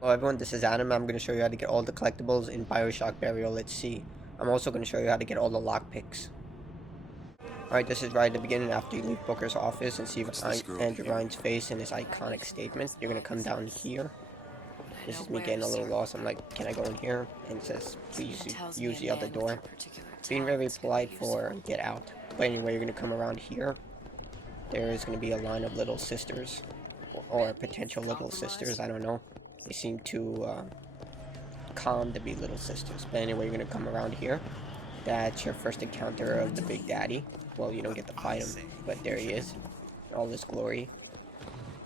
Hello everyone, this is Adam. I'm going to show you how to get all the collectibles in BioShock Burial at Sea. I'm also going to show you how to get all the lockpicks. Alright, this is right at the beginning after you leave Booker's office and see Andrew Ryan's face and his iconic statement. You're going to come down here. This is me getting a little lost. I'm like, can I go in here? And it says, please use the other door. Being very polite for get out. But anyway, you're going to come around here. There is going to be a line of little sisters. Or potential little sisters, I don't know. They seem too calm to be little sisters. But anyway, you're going to come around here. That's your first encounter of the Big Daddy. Well, you don't get to fight him, but there he is. All this glory.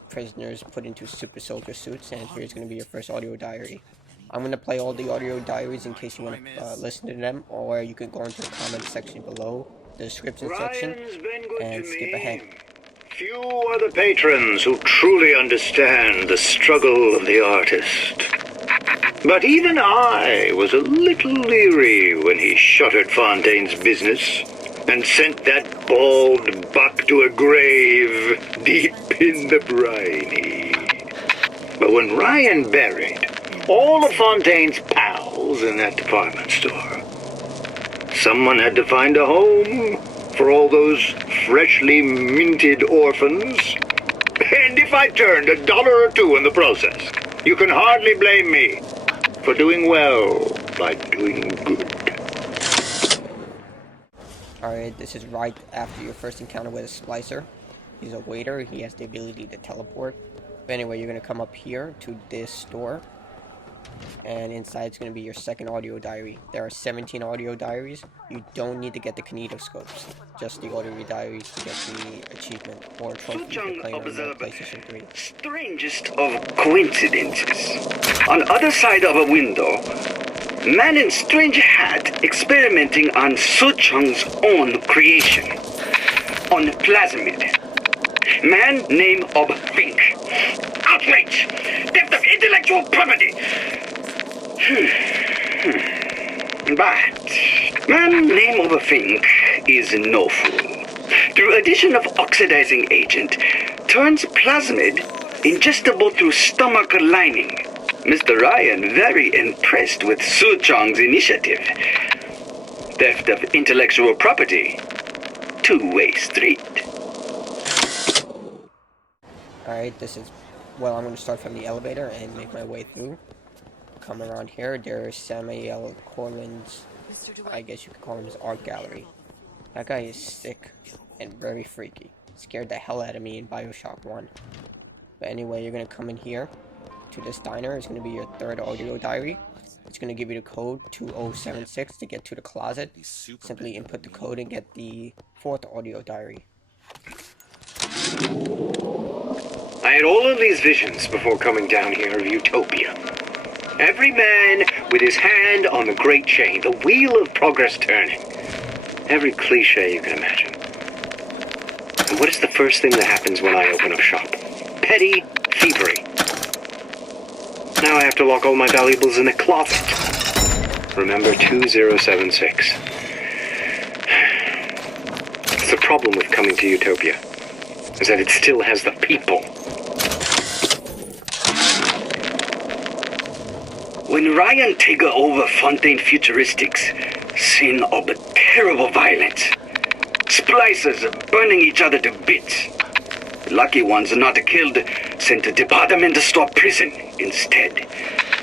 Prisoners put into super soldier suits, and here's going to be your first audio diary. I'm going to play all the audio diaries in case you want to listen to them, or you can go into the comment section below, the description section, and skip ahead. Few are the patrons who truly understand the struggle of the artist. But even I was a little leery when he shuttered Fontaine's business and sent that bald buck to a grave deep in the briny. But when Ryan buried all of Fontaine's pals in that department store, someone had to find a home for all those freshly minted orphans. And if I turned $1 or $2 in the process, you can hardly blame me for doing well by doing good. Alright, this is right after your first encounter with a splicer. He's a waiter, he has the ability to teleport. But anyway, you're going to come up here to this store. And inside it's going to be your second audio diary. There are 17 audio diaries. You don't need to get the kinetoscopes, just the audio diaries to get the achievement or trophy for playing on PlayStation 3. Strangest of coincidences. On other side of a window, man in strange hat experimenting on Suchung's own creation. On Plasmid. Man name of Fink. Outrage! Theft of intellectual property! But man name of Fink is no fool. Through addition of oxidizing agent, turns plasmid ingestible through stomach lining. Mr. Ryan very impressed with Su Chong's initiative. Theft of intellectual property. Two-way street. Alright, well, I'm going to start from the elevator and make my way through. Come around here, there's Samuel Corlin's, I guess you could call him his art gallery. That guy is sick and very freaky. Scared the hell out of me in BioShock 1. But anyway, you're going to come in here to this diner. It's going to be your third audio diary. It's going to give you the code 2076 to get to the closet. Simply input the code and get the fourth audio diary. I had all of these visions before coming down here of utopia. Every man with his hand on the great chain, the wheel of progress turning. Every cliche you can imagine. And what is the first thing that happens when I open up shop? Petty thievery. Now I have to lock all my valuables in a closet. Remember 2076. It's the problem with coming to utopia, is that it still has the people. When Ryan take over Fontaine Futuristics, scene of terrible violence. Splicers burning each other to bits. Lucky ones not killed, sent to department store prison instead.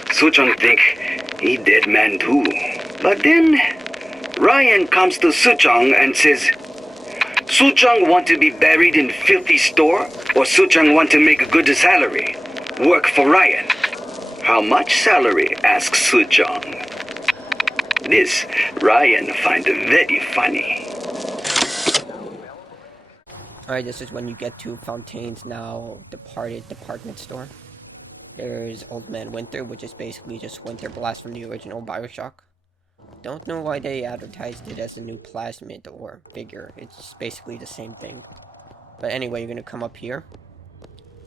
Suchong think he dead man too. But then Ryan comes to Suchong and says, Suchong want to be buried in filthy store, or Suchong want to make a good salary? Work for Ryan. How much salary? Asks Suchong. This Ryan find very funny. Alright, this is when you get to Fontaine's now departed department store. There's Old Man Winter, which is basically just Winter Blast from the original BioShock. Don't know why they advertised it as a new plasmid or figure. It's basically the same thing. But anyway, you're gonna come up here,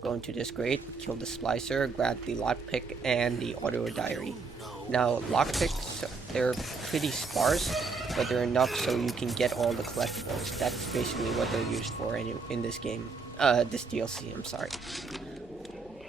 go into this grate, kill the splicer, grab the lockpick and the audio diary. Now, lockpicks, they're pretty sparse, but they're enough so you can get all the collectibles. That's basically what they're used for in this game. This DLC, I'm sorry.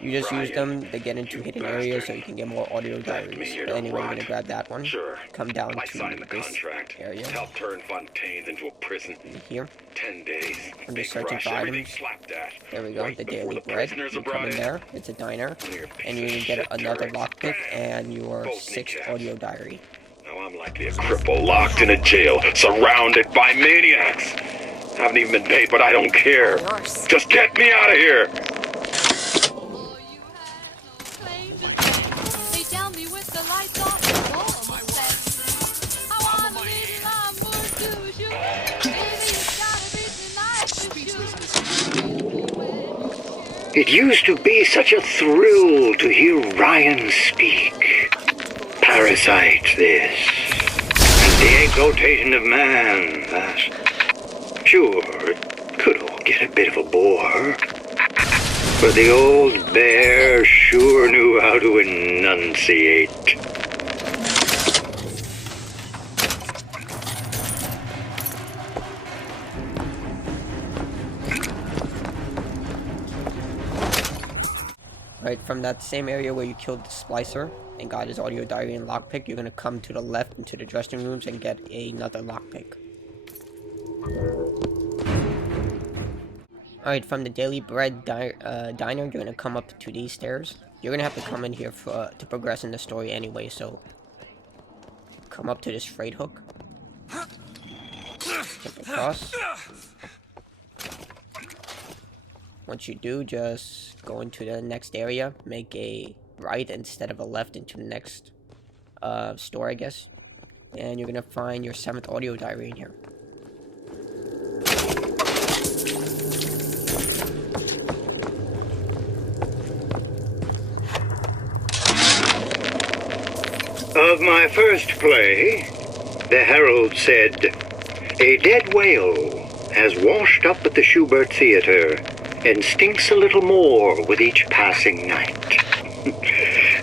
You just use them to get into hidden areas so you can get more audio diaries. But anyway, you're gonna grab that one. Sure. Come down I to signed the this contract. area. Help turn Fontaine into a prison. Here. 10 days. I'm Big just searching rush, for everything items. slapped at. There we go, Right the before daily the bread. prisoners You are come brought in in. there, it's a diner, Piece and of you get shit, another Turks. lockpick Bam! and your Both 6th kneecaps. audio diary. Now I'm likely a cripple locked in a jail, surrounded by maniacs. Haven't even been paid, but I don't care. Just get me out of here. It used to be such a thrill to hear Ryan speak. Parasite, this. And the exaltation of man, that. Sure, it could all get a bit of a bore. But the old bear sure knew how to enunciate. Right, from that same area where you killed the splicer and got his audio diary and lockpick, you're gonna come to the left into the dressing rooms and get another lockpick. Alright, from the daily bread diner, you're gonna come up to these stairs. You're gonna have to come in here for, to progress in the story anyway, so come up to this freight hook. Jump across. Once you do, just go into the next area, make a right instead of a left into the next store, I guess. And you're gonna find your 7th audio diary in here. Of my first play, the Herald said, "A dead whale has washed up at the Schubert Theater and stinks a little more with each passing night."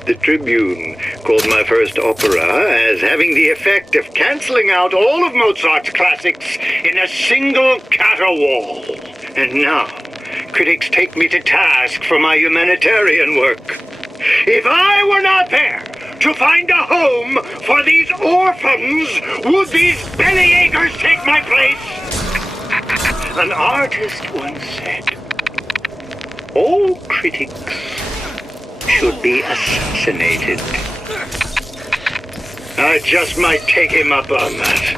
The Tribune called my first opera as having the effect of canceling out all of Mozart's classics in a single caterwaul. And now, critics take me to task for my humanitarian work. If I were not there to find a home for these orphans, would these bellyachers take my place? An artist once said, "All critics should be assassinated." I just might take him up on that.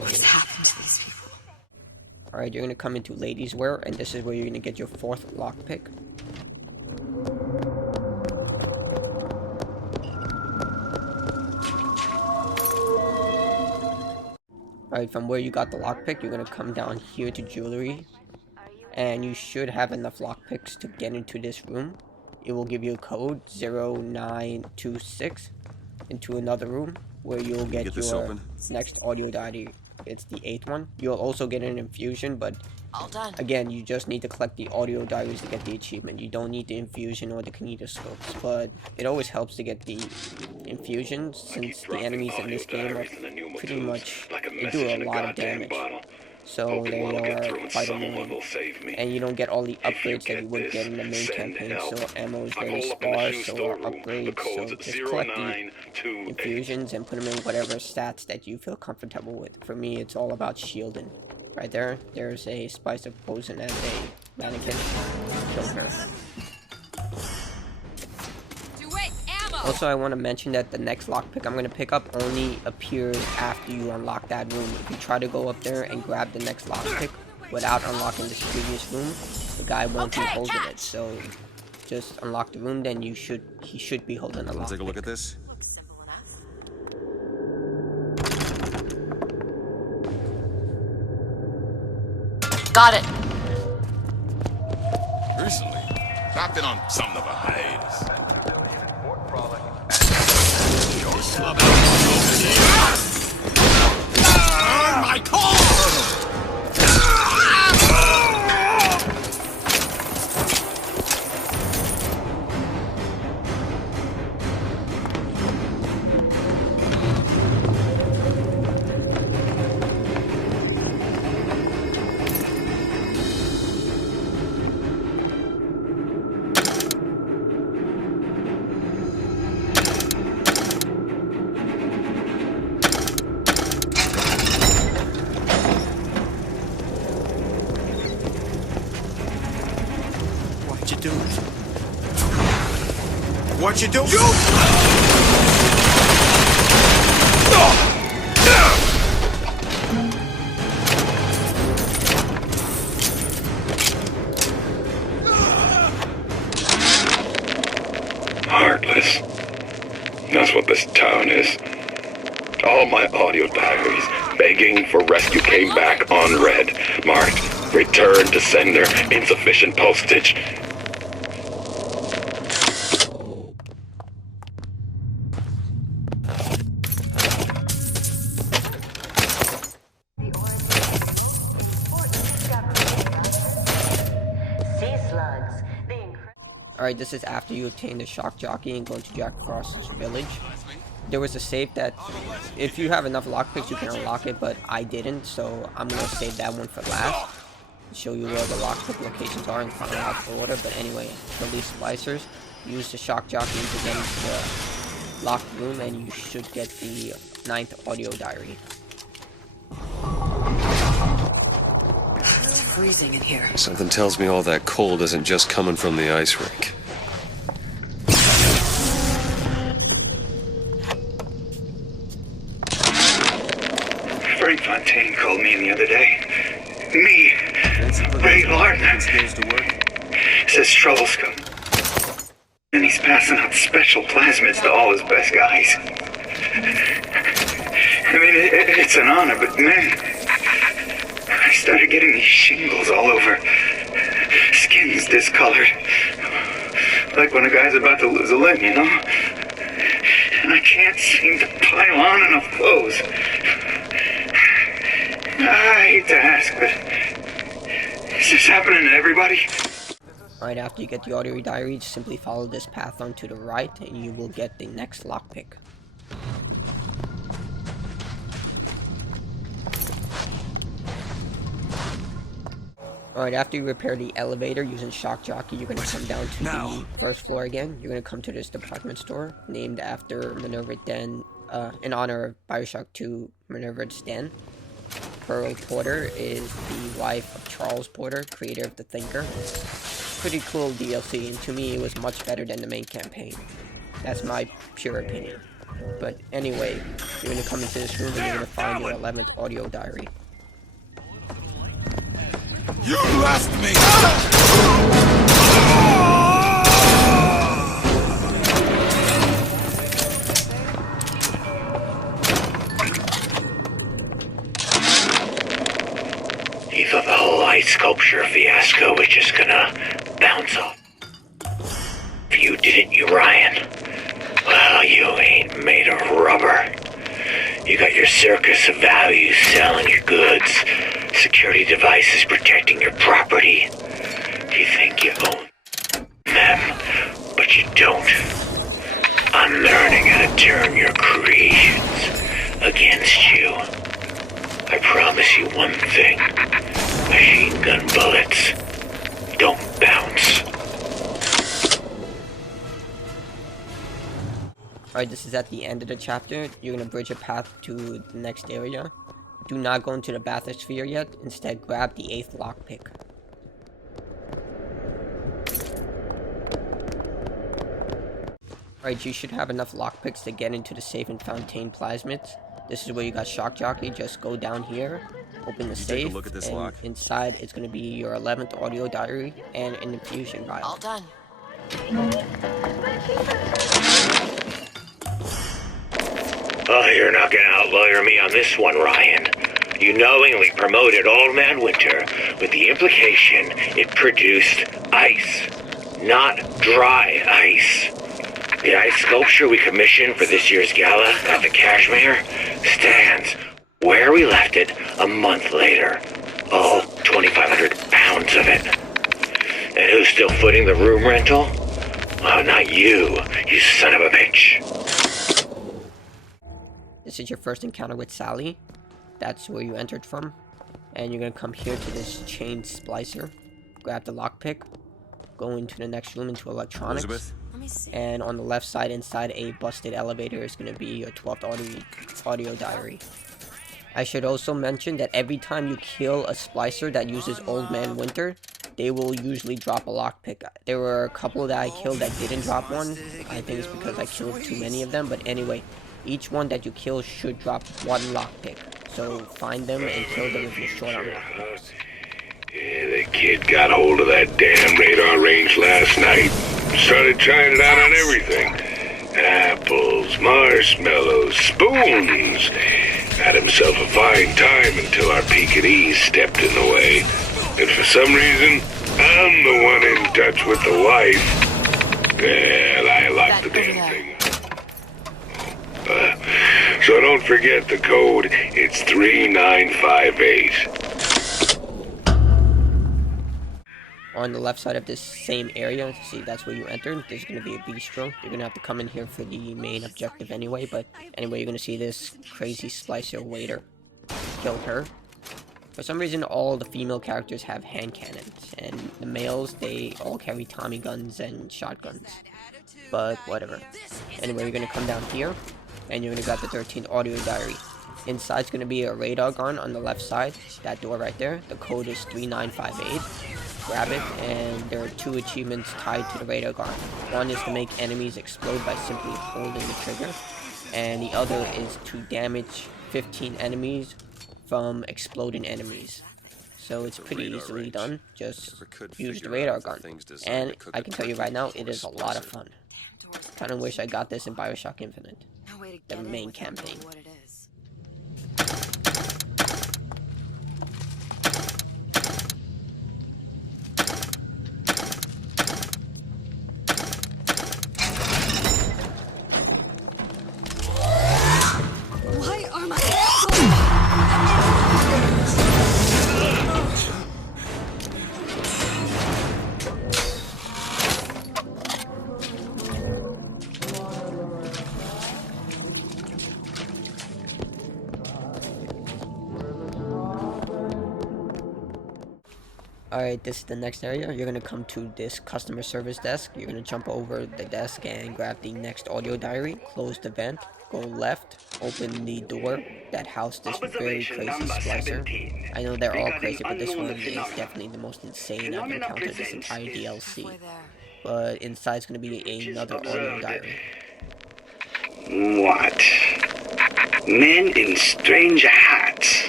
What's happened to these people? Alright, you're gonna come into ladies' wear, and this is where you're gonna get your 4th lockpick. Alright, from where you got the lockpick, you're gonna come down here to jewelry. And you should have enough lockpicks to get into this room. It will give you a code 0926 into another room where you'll get your next audio diary. It's the 8th one. You'll also get an infusion, but All done. again, you just need to collect the audio diaries to get the achievement. You don't need the infusion or the kinetoscopes, but it always helps to get the infusion since the enemies in this game are pretty much, they do a lot of damage. So they are quite annoying. And you don't get all the upgrades that you would get in the main campaign, so ammo is very sparse, so are upgrades, so just collect the infusions and put them in whatever stats that you feel comfortable with. For me, it's all about shielding. Right there, there's a spice of poison as a mannequin. Kill her. Also, I want to mention that the next lockpick I'm going to pick up only appears after you unlock that room. If you try to go up there and grab the next lockpick without unlocking this previous room, the guy won't be holding it. So, just unlock the room, then he should be holding the lockpick. Take a look at this. Looks simple enough. Got it. Recently, I've been on something of a hiatus. My car! What you do? Heartless. That's what this town is. All my audio diaries begging for rescue came back unread, marked return to sender, insufficient postage. Alright, this is after you obtain the shock jockey and go into Jack Frost's village. There was a save that, if you have enough lockpicks, you can unlock it, but I didn't, so I'm going to save that one for last. Show you where the lockpick locations are in chronological order, but anyway, release splicers, use the shock jockey to get into the locked room, and you should get the 9th audio diary. It's freezing in here. Something tells me all that cold isn't just coming from the ice rink. Frank Fontaine called me in the other day. Me, Ray Larden. Says trouble's come. And he's passing out special plasmids to all his best guys. I mean, it's an honor, but man, I started getting these shingles all over. Skin's discolored. Like when a guy's about to lose a limb, you know? And I can't seem to pile on enough clothes. I hate to ask, but is this happening to everybody? Right after you get the audio diary, just simply follow this path on to the right, and you will get the next lockpick. Alright, after you repair the elevator using shock jockey, you're going to come down to the first floor again. You're going to come to this department store, named after Minerva Den, in honor of BioShock 2 Minerva's Den. Pearl Porter is the wife of Charles Porter, creator of The Thinker. Pretty cool DLC, and to me it was much better than the main campaign. That's my pure opinion. But anyway, you're going to come into this room and you're going to find your 11th audio diary. You left me! You thought the whole ice sculpture fiasco was just gonna bounce off you, didn't you, Ryan? Well, you ain't made of rubber. You got your circus of values selling your goods, security devices protecting your property. You think you own them, but you don't. I'm learning how to turn your creations against you. I promise you one thing. Machine gun bullets don't bounce. Alright, this is at the end of the chapter. You're going to bridge a path to the next area. Do not go into the bathysphere yet. Instead, grab the 8th lockpick. Alright, you should have enough lockpicks to get into the safe and Fontaine Plasmids. This is where you got shock jockey. Just go down here, open the safe, and inside it's going to be your 11th audio diary and an infusion vial. All done. Oh, you're not gonna outlawyer me on this one, Ryan. You knowingly promoted Old Man Winter with the implication it produced ice, not dry ice. The ice sculpture we commissioned for this year's gala at the Cashmere stands where we left it a month later. All 2,500 pounds of it. And who's still footing the room rental? Oh, not you, you son of a bitch. This is your first encounter with Sally. That's where you entered from. And you're going to come here to this chain splicer. Grab the lockpick. Go into the next room into electronics. Let me see. And on the left side inside a busted elevator is going to be your 12th audio diary. I should also mention that every time you kill a splicer that uses Old Man Winter, they will usually drop a lockpick. There were a couple that I killed that didn't drop one. I think it's because I killed too many of them. But anyway, each one that you kill should drop one lockpick. So find them and kill them if you're short on lockpicks. Yeah, the kid got hold of that damn radar range last night. Started trying it out on everything. Apples, marshmallows, spoons. Had himself a fine time until our Pekingese stepped in the way. And for some reason, I'm the one in touch with the wife. Well, I like the damn thing. So don't forget the code. It's 3958. On the left side of this same area, see, that's where you entered. There's going to be a bistro. You're going to have to come in here for the main objective anyway. But anyway, you're going to see this crazy splicer waiter. Killed her. For some reason, all the female characters have hand cannons. And the males, they all carry Tommy guns and shotguns. But whatever. Anyway, you're going to come down here. And you're going to grab the 13th audio diary. Inside's going to be a radar gun on the left side. That door right there. The code is 3958. Grab it, and there are 2 achievements tied to the radar gun. One is to make enemies explode by simply holding the trigger, and the other is to damage 15 enemies from exploding enemies. So it's pretty easily done. Just use the radar gun, and I can tell you right now, it is a lot of fun. Kind of wish I got this in BioShock Infinite, the main campaign. Alright, this is the next area. You're gonna come to this customer service desk. You're gonna jump over the desk and grab the next audio diary. Close the vent. Go left. Open the door that housed this very crazy splicer. I know they're all crazy, but this one is definitely the most insane I've encountered this entire DLC. But inside's gonna be another audio diary. What? Men in strange hats.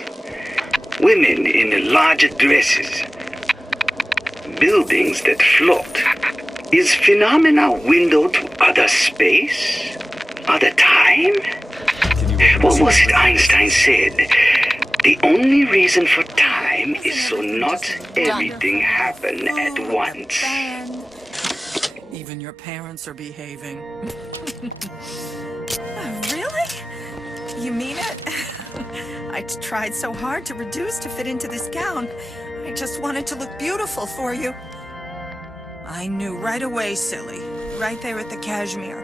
Women in larger dresses. Buildings that float. Is phenomena window to other space? Other time? What was it Einstein said? The only reason for time is so not everything happen at once. Even your parents are behaving. Really? You mean it? I tried so hard to reduce to fit into this gown. I just wanted to look beautiful for you. I knew right away, silly. Right there at the cashmere.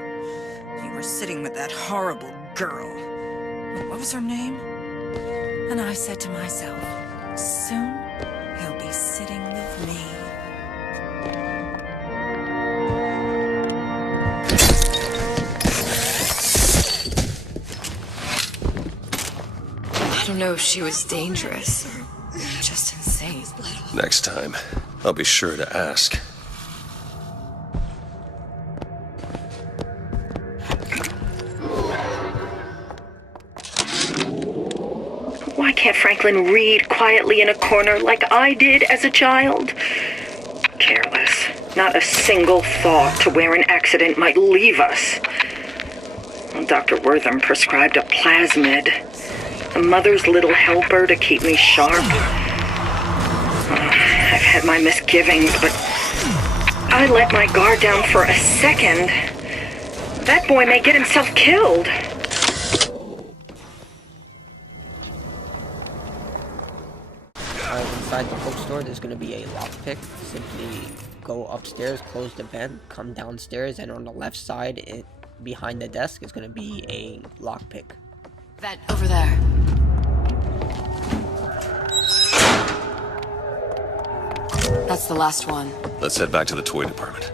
You were sitting with that horrible girl. What was her name? And I said to myself, soon he'll be sitting with me. I don't know if she was dangerous or just insane. Next time, I'll be sure to ask. Why can't Franklin read quietly in a corner like I did as a child? Careless. Not a single thought to where an accident might leave us. Dr. Wortham prescribed a plasmid. A mother's little helper to keep me sharp. I've had my misgivings, but I let my guard down for a second. That boy may get himself killed. Inside the bookstore, there's going to be a lockpick. Simply go upstairs, close the vent, come downstairs, and on the left side, behind the desk, is going to be a lockpick. Vent over there. That's the last one. Let's head back to the toy department.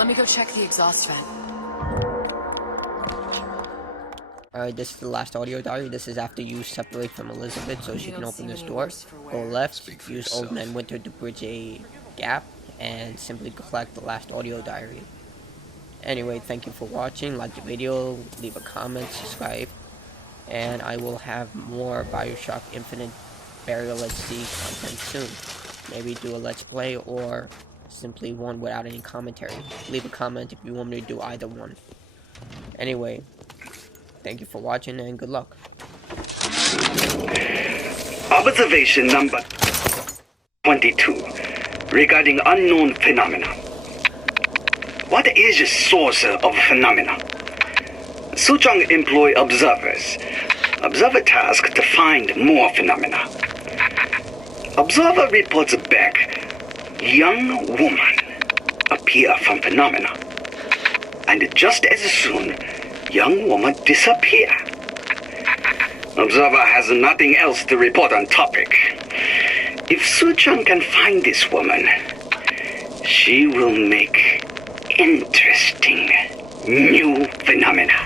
Let me go check the exhaust vent. Alright, this is the last audio diary. This is after you separate from Elizabeth so she can open this door. Go left, use Old Man Winter to bridge a gap, and simply collect the last audio diary. Anyway, thank you for watching. Like the video, leave a comment, subscribe, and I will have more BioShock Infinite Burial at Sea content soon. Maybe do a Let's Play or simply one without any commentary. Leave a comment if you want me to do either one. Anyway, thank you for watching and good luck. Observation number 22 regarding unknown phenomena. What is the source of phenomena? Suchong employ observers. Observer task to find more phenomena. Observer reports back. Young woman appear from phenomena. And just as soon, young woman disappear. Observer has nothing else to report on topic. If Suchong can find this woman, she will make interesting new phenomena.